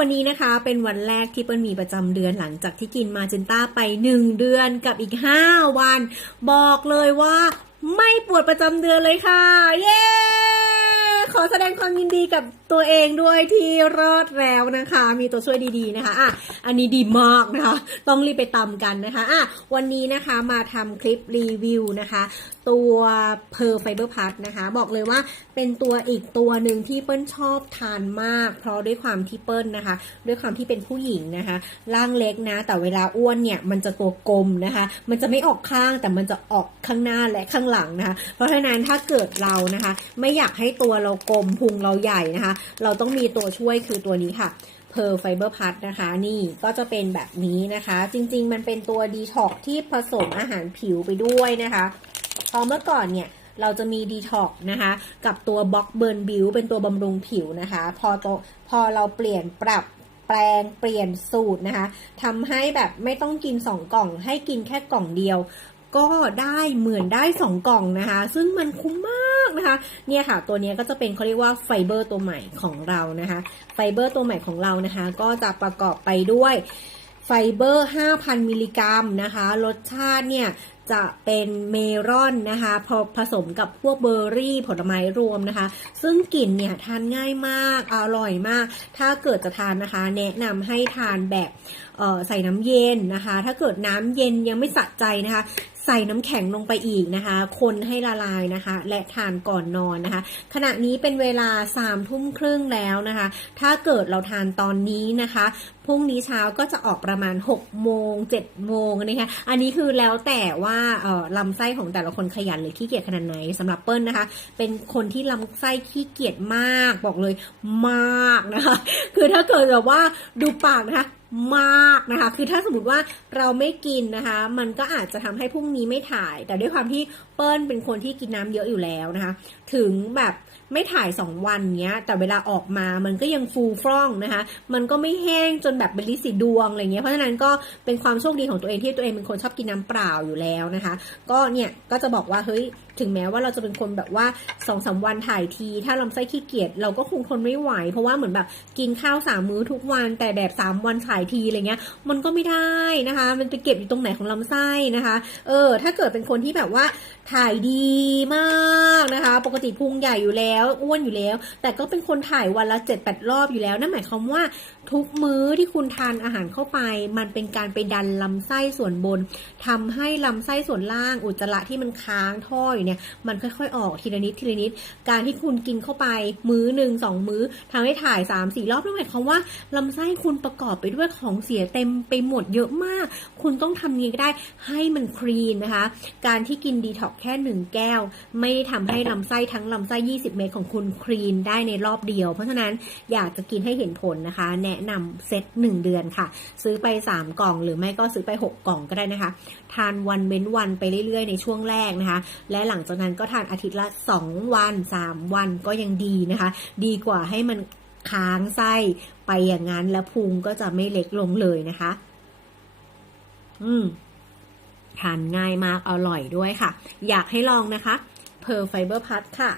วันนี้นะคะเป็นวันแรกที่เปิ้ลมีประจำเดือนหลังจากที่กินมาจินต้าไป 1 เดือนกับอีก 5 วัน บอกเลยว่าไม่ปวดประจำเดือนเลยค่ะ เย้ ขอแสดงความยินดีกับตัวเองด้วยที่รอดแล้วนะคะ มีตัวช่วยดีๆนะคะอะอันนี้ดีมากนะคะ ต้องรีบไปตำกันนะคะอะวันนี้นะคะมาทำคลิปรีวิวนะคะ ตัวเพอร์ไฟเบอร์พัทนะคะ บอกเลยว่าเป็นตัวอีกตัวหนึ่งที่เปิ้ลชอบทานมาก เพราะด้วยความที่เปิ้ลนะคะ ด้วยความที่เป็นผู้หญิงนะคะ ร่างเล็กนะ แต่เวลาอ้วนเนี่ยมันจะตัวกลมนะคะ มันจะไม่ออกข้างแต่มันจะออกข้างหน้าและข้างหลังนะคะ เพราะฉะนั้นถ้าเกิดเรานะคะ ไม่อยากให้ตัวเรากลมพุงเราใหญ่นะคะ เราต้องมีตัวช่วยคือตัวนี้ค่ะเพอร์ไฟเบอร์พัทนะคะ นี่ก็จะเป็นแบบนี้นะคะ จริง ๆ มันเป็นตัวดีท็อกที่ผสมอาหารผิวไปด้วยนะคะพราะเมื่อก่อนเนี่ยเราจะมีดีท็อกนะคะ กับตัวบล็อกเบิร์นบิวเป็นตัวบำรุงผิวนะคะ พอโตพอเราเปลี่ยนปรับแปลงเปลี่ยนสูตรนะคะทำให้แบบไม่ต้องกิน 2 กล่อง ให้กินแค่กล่องเดียว ก็ได้เหมือนได้ 2 กล่องนะคะ ซึ่งมันคุ้มมาก นะคะ เนี่ยค่ะ ตัวนี้ก็จะเป็นเขาเรียกว่าไฟเบอร์ตัวใหม่ของเรานะคะ ไฟเบอร์ตัวใหม่ของเรานะคะ ก็จะประกอบไปด้วยไฟเบอร์ 5,000 มิลลิกรัมนะคะ รสชาติเนี่ยจะเป็นเมลอนนะคะพอผสมกับพวกเบอร์รี่ผลไม้รวมนะคะ ซึ่งกลิ่นเนี่ยทานง่ายมากอร่อยมาก ถ้าเกิดจะทานนะคะ แนะนำให้ทานแบบใส่น้ำเย็นนะคะ ถ้าเกิดน้ำเย็นยังไม่สะใจนะคะใส่น้ำแข็งลงไปอีกนะคะ คนให้ละลายนะคะ และทานก่อนนอนนะคะ ขณะนี้เป็นเวลาสามทุ่มครึ่งแล้วนะคะ ถ้าเกิดเราทานตอนนี้นะคะพรุ่งนี้เช้าก็จะออกประมาณ6โมง7โมงนะคะอันนี้คือแล้วแต่ว่าลำไส้ของแต่ละคนขยันหรือขี้เกียจขนาดไหนสำหรับเปิ้ลนะคะ เป็นคนที่ลำไส้ขี้เกียจมากบอกเลยมากนะคะ คือถ้าเกิดแบบว่าดูปากนะคะ มากนะคะ คือถ้าสมมติว่าเราไม่กินนะคะ มันก็อาจจะทำให้พรุ่งนี้ไม่ถ่าย แต่ด้วยความที่เปิ้ลเป็นคนที่กินน้ำเยอะอยู่แล้วนะคะ ถึงแบบไม่ถ่าย 2 วันเนี้ย แต่เวลาออกมามันก็ยังฟูฟ่องนะคะ มันก็ไม่แห้งจนแบบเป็นลิสีดวงอะไรเงี้ย เพราะฉะนั้นก็เป็นความโชคดีของตัวเองที่ตัวเองเป็นคนชอบกินน้ำเปล่าอยู่แล้วนะคะ ก็เนี่ยก็จะบอกว่าเฮ้ยถึงแม้ว่าเราจะเป็นคนแบบว่าสองสาวันถ่ายที ถ้าลำไส้ขี้เกียจเราก็คงทนไม่ไหว เพราะว่าเหมือนแบบกินข้าวสามมื้อทุกวันแต่แบบสามวันถ่ายทีอะไรเงี้ย มันก็ไม่ได้นะคะ มันไปเก็บอยู่ตรงไหนของลำไส้นะคะ เออ ถ้าเกิดเป็นคนที่แบบว่าถ่ายดีมาก ปกติพุงใหญ่อยู่แล้ว อ้วนอยู่แล้ว แต่ก็เป็นคนถ่ายวันละเจ็ดแปดรอบอยู่แล้วนั่นหมายความว่าทุกมื้อที่คุณทานอาหารเข้าไป มันเป็นการไปดันลำไส้ส่วนบนทำให้ลำไส้ส่วนล่างอุจจาระที่มันค้างท่ออยู่เนี่ยมันค่อยๆ ออกทีละนิดทีละนิด การที่คุณกินเข้าไปมื้อหนึ่งสองมื้อทำให้ถ่ายสามสี่รอบนั่นหมายความว่าลำไส้คุณประกอบไปด้วยของเสียเต็มไปหมดเยอะมาก คุณต้องทำยังไงก็ได้ให้มันคลีนนะคะ การที่กินดีท็อกแค่หนึ่งแก้ว ไม่ได้ทำให้ลำไส้ทั้งลำไส้ 20 เม็ดของคุณคลีนได้ในรอบเดียว เพราะฉะนั้นอยากจะกินให้เห็นผลนะคะ แนะนำเซต 1 เดือนค่ะ ซื้อไป 3 กล่อง หรือไม่ก็ซื้อไป 6 กล่องก็ได้นะคะ ทานวันเว้นวันไปเรื่อยๆ ในช่วงแรกนะคะ และหลังจากนั้นก็ทานอาทิตย์ละ 2 วัน 3 วันก็ยังดีนะคะ ดีกว่าให้มันค้างไส้ไปอย่างนั้นแล้วพุงก็จะไม่เล็กลงเลยนะคะ อืมทานง่ายมากอร่อยด้วยค่ะ อยากให้ลองนะคะ เพอร์ไฟเบอร์พัทค่ะ